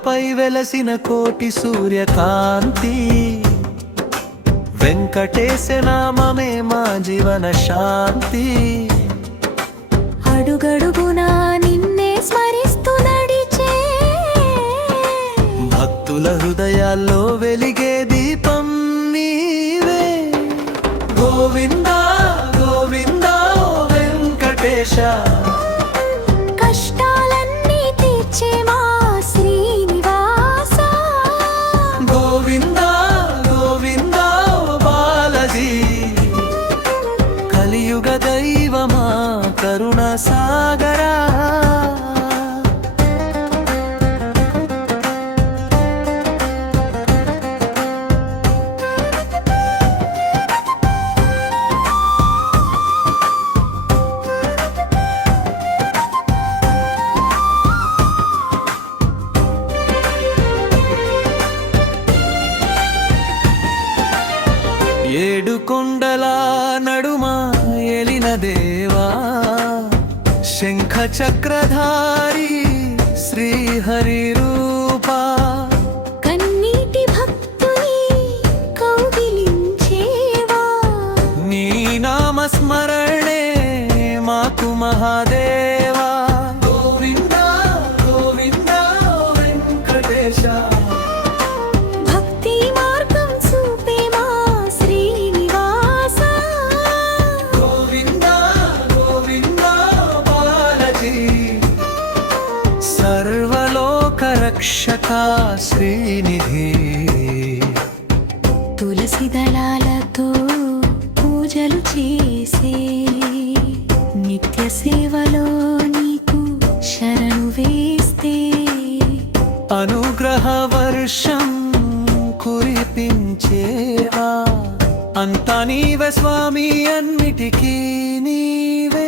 కొండపై వెలసిన కోటి సూర్యకాంతి వెంకటేశ నామమే మా జీవన శాంతి అడుగడుగునా నిన్నే స్మరిస్తూ నడిచే భక్తుల హృదయాల్లో వెలిగే దీపం నీవే గోవిందా గోవిందా ఓ వెంకటేశ కష్టాలన్నీ తీర్చే మా శ్రీనివాస గోవిందా గోవిందా ఓ బాలజీ కలియుగ దైవమా కరుణ సాగరా ఏడు కొండల నడుమ ఎలిన దేవా శంఖ చక్రధారి శ్రీహరి రూపా కన్నీటి భక్తుని కౌగిలించేవా నీ నామస్మరణే మాకు మహాదేవా గోవిందా గోవిందా ఓ వెంకటేశ భక్తి మార్గం చూపే మా శ్రీనివాస గోవిందా గోవిందా ఓ బాలజీ సర్వలోక రక్షక శ్రీనిధి తులసి దళాలతో పూజలు చేసే నిత్య సేవలో నీకు శరణు వేస్తే అనుగ్రహ వర్షం కురిపించేవా అంతా నీవే స్వామి అన్నిటికీ నీవే